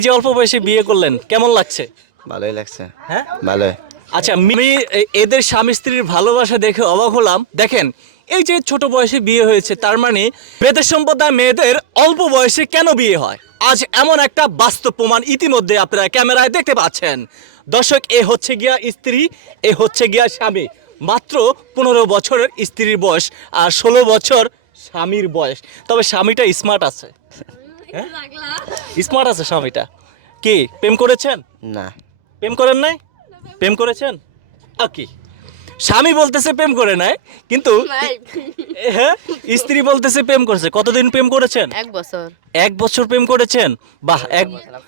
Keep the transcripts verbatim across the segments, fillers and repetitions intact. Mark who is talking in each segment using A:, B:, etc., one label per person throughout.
A: যে অল্প বয়সে বিয়ে করলেন কেমন লাগছে?
B: ভালোই লাগছে।
A: হ্যাঁ
B: ভালোই।
A: আচ্ছা, আমি এ- এদের স্বামী স্ত্রীর ভালোবাসা দেখে অবাক হলাম। দেখেন, এই যে ছোট বয়সে বিয়ে হয়েছে, তার মানে বেদের সম্প্রদায় মেয়েদের অল্প বয়সে কেন বিয়ে হয়? আজ এমন একটা বাস্তব প্রমাণ ইতিমধ্যে আপনারা ক্যামেরায় দেখতে পাচ্ছেন। দর্শক, এ হচ্ছে গিয়া স্ত্রী, এ হচ্ছে গিয়া স্বামী। মাত্র পনেরো বছরের স্ত্রীর বয়স আর ষোলো বছর স্বামীর বয়স। তবে স্বামীটা স্মার্ট আছে, স্মার্ট আছে স্বামীটা। কি প্রেম করেছেন?
B: না।
A: প্রেম করেন নাই? প্রেম করেছেন? আ কি স্বামী বলতেছে প্রেম করে নাই, কিন্তু হ্যাঁ স্ত্রী বলতেছে প্রেম করেছে। কতদিন প্রেম করেছেন?
C: এক বছর।
A: এক বছর প্রেম করেছেন? বাহ। এক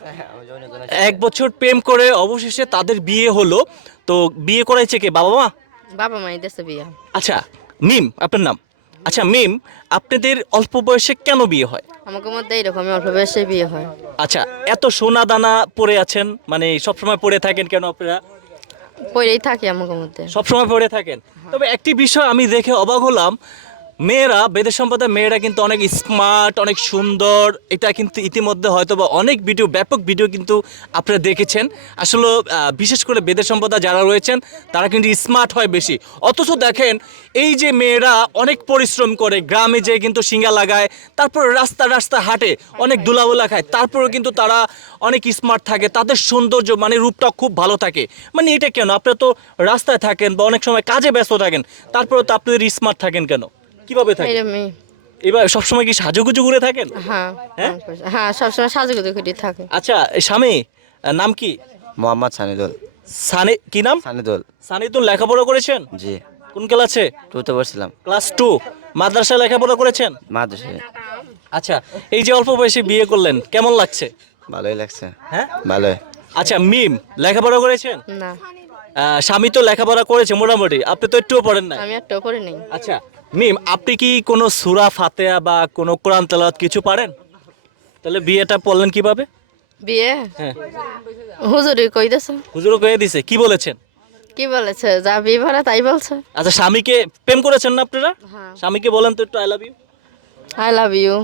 A: এক বছর প্রেম করে অবশেষে তাদের বিয়ে হলো। তো বিয়ে করাইছে কে, বাবা মা?
C: বাবা মাই দেশে বিয়া।
A: আচ্ছা মিম, আপনার নাম? আচ্ছা মিম, আপনাদের অল্প বয়সে কেন বিয়ে হয়?
C: আমাকে মধ্যে এইরকমই অল্প বয়সে বিয়ে হয়।
A: আচ্ছা, এত সোনা দানা পরে আছেন, মানে সবসময় পরে থাকেন কেন আপনারা?
C: পরেই থাকি আমাকে মধ্যে।
A: সবসময় পড়ে থাকেন। তবে একটি বিষয় আমি দেখে অবাক হলাম, মেয়েরা, বেদের সম্প্রদায়ের মেয়েরা কিন্তু অনেক স্মার্ট, অনেক সুন্দর। এটা কিন্তু ইতিমধ্যে হয়তো বা অনেক ভিডিও, ব্যাপক ভিডিও কিন্তু আপনারা দেখেছেন। আসলে আহ, বিশেষ করে বেদের সম্প্রদায় যারা রয়েছেন তারা কিন্তু স্মার্ট হয় বেশি। অথচ দেখেন, এই যে মেয়েরা অনেক পরিশ্রম করে, গ্রামে যেয়ে কিন্তু সিঙ্গা লাগায়, তারপর রাস্তা রাস্তা হাঁটে, অনেক দুলাবুলা খায়, তারপরেও কিন্তু তারা অনেক স্মার্ট থাকে, তাদের সৌন্দর্য মানে রূপটা খুব ভালো থাকে। মানে এটা কেন? আপনারা তো রাস্তায় থাকেন বা অনেক সময় কাজে ব্যস্ত থাকেন, তারপরেও তো আপনাদের স্মার্ট থাকেন কেন? কিভাবে থাকেন?
C: এইরকমই।
A: এবার সবসময় কি সাজুগুজু করে থাকেন?
C: হ্যাঁ
A: হ্যাঁ?
C: হ্যাঁ, সবসময় সাজুগুজু করে থাকে।
A: আচ্ছা, স্বামী আহ, নাম কি?
B: মোহাম্মদ সানিদুল।
A: সানি, কি নাম?
B: সানিদুল।
A: সানিদুল। লেখাপড়া করেছেন?
B: জি।
A: কোন ক্লাসে?
B: টুতে পড়ছিলাম।
A: Class two. মাদ্রাসায় লেখাপড়া করেছেন?
B: মাদ্রাসায়।
A: আচ্ছা, এই যে অল্প বয়সে বিয়ে করলেন কেমন লাগছে?
B: ভালোই লাগছে।
A: হ্যাঁ
B: ভালোই।
A: আচ্ছা মিম, লেখাপড়া করেছেন?
C: না,
A: আহ, স্বামী তো লেখাপড়া করেছে মোটামুটি, আপনি তো একটুও পড়েন না।
C: আমি একটা পরে নেই।
A: আচ্ছা মিম, আপনি কি কোনো সূরা ফাতিহা বা কোনো কোরআন তেলাওয়াত কিছু পারেন? তাহলে বিয়েটা পড়লেন কিভাবে?
C: বিয়ে
A: হ্যাঁ,
C: হুজুরি কই দেছে।
A: হুজুরও কয়ে দিছে, কি বলেছেন?
C: কি বলেছে? যা বিয়ে ভরা তাই বলছে।
A: আচ্ছা, স্বামীকে প্রেম করেছেন না আপনারা?
C: হ্যাঁ।
A: স্বামীকে বলেন তো একটু I love you.
C: I love you.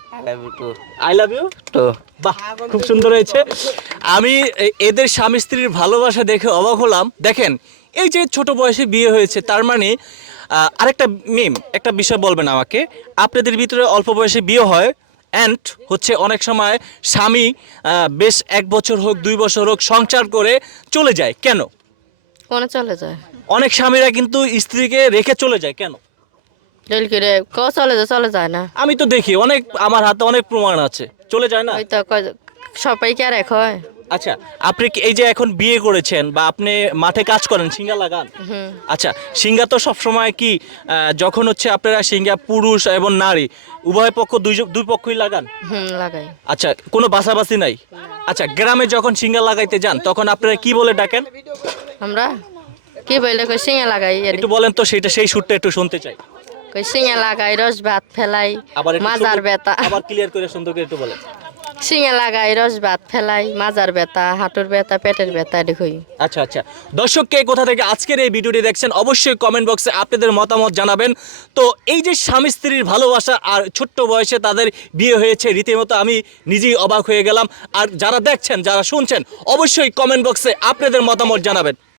A: I love you.
B: তো
A: বাহ, খুব সুন্দর হয়েছে। আমি এ- এদের স্বামী স্ত্রীর ভালোবাসা দেখে অবাক হলাম। দেখেন, এই যে ছোট বয়সে বিয়ে হয়েছে, তার মানে আহ, আরেকটা মিম, একটা বিষয় বলবেন আমাকে। আপনাদের ভিতরে অল্প বয়সে বিয়ে হয়, অ্যান্ড হচ্ছে অনেক সময় স্বামী আহ, বেশ এক বছর হোক, দুই বছর হোক সংসার করে চলে যায় কেন?
C: কোনে চলে যায়?
A: অনেক স্বামীরা কিন্তু স্ত্রীকে রেখে চলে যায় কেন?
C: ডেল করে ক চলে যায়, চলে যায় না।
A: আমি তো দেখি অনেক, আমার হাতে অনেক প্রমাণ আছে, চলে যায় না।
C: ওই তো কয়- সবাই কি আর এক হয়?
A: আচ্ছা, আপনি কি এই যে এখন বিয়ে করেছেন বা আপনি মাঠে কাজ করেন, সিঙ্গা লাগান?
C: হুম।
A: আচ্ছা, সিঙ্গা তো সবসময় কি আহ, যখন হচ্ছে আপনারা সিঙ্গা পুরুষ এবং নারী উভয় পক্ষ, দুই দুই পক্ষই লাগান?
C: হুম, লাগাই।
A: আচ্ছা, কোনো বাছাবাছি নাই? আচ্ছা, গ্রামে যখন সিঙ্গা লাগাইতে যান তখন আপনারা কি বলে ডাকেন?
C: আমরা কি বললে কই সিঙে লাগাই এর।
A: একটু বলেন তো, সেটা সেই সুরটা একটু শুনতে চাই।
C: কই সিঙে লাগাই, রস ভাত ফেলাই,
A: আবার একটু
C: মাজার
A: সুন্দর-
C: ব্যথা।
A: আবার ক্লিয়ার করে সুন্দর করে একটু বলেন।
C: সিঙে লাগাই, রস ভাত ফেলাই, মাজার ব্যথা, হাঁটুর ব্যথা, পেটের ব্যথা দেখই।
A: আচ্ছা আচ্ছা, দর্শক কে কোথা থেকে আজকের এই ভিডিওটি দেখছেন অবশ্যই কমেন্ট বক্সে আপনাদের মতামত জানাবেন। তো এই যে স্বামী স্ত্রীর ভালোবাসা আর ছোট্ট বয়সে তাদের বিয়ে হয়েছে, রীতিমতো আমি নিজেই অবাক হয়ে গেলাম। আর যারা দেখছেন, যারা শুনছেন, অবশ্যই কমেন্ট বক্সে আপনাদের মতামত জানাবেন।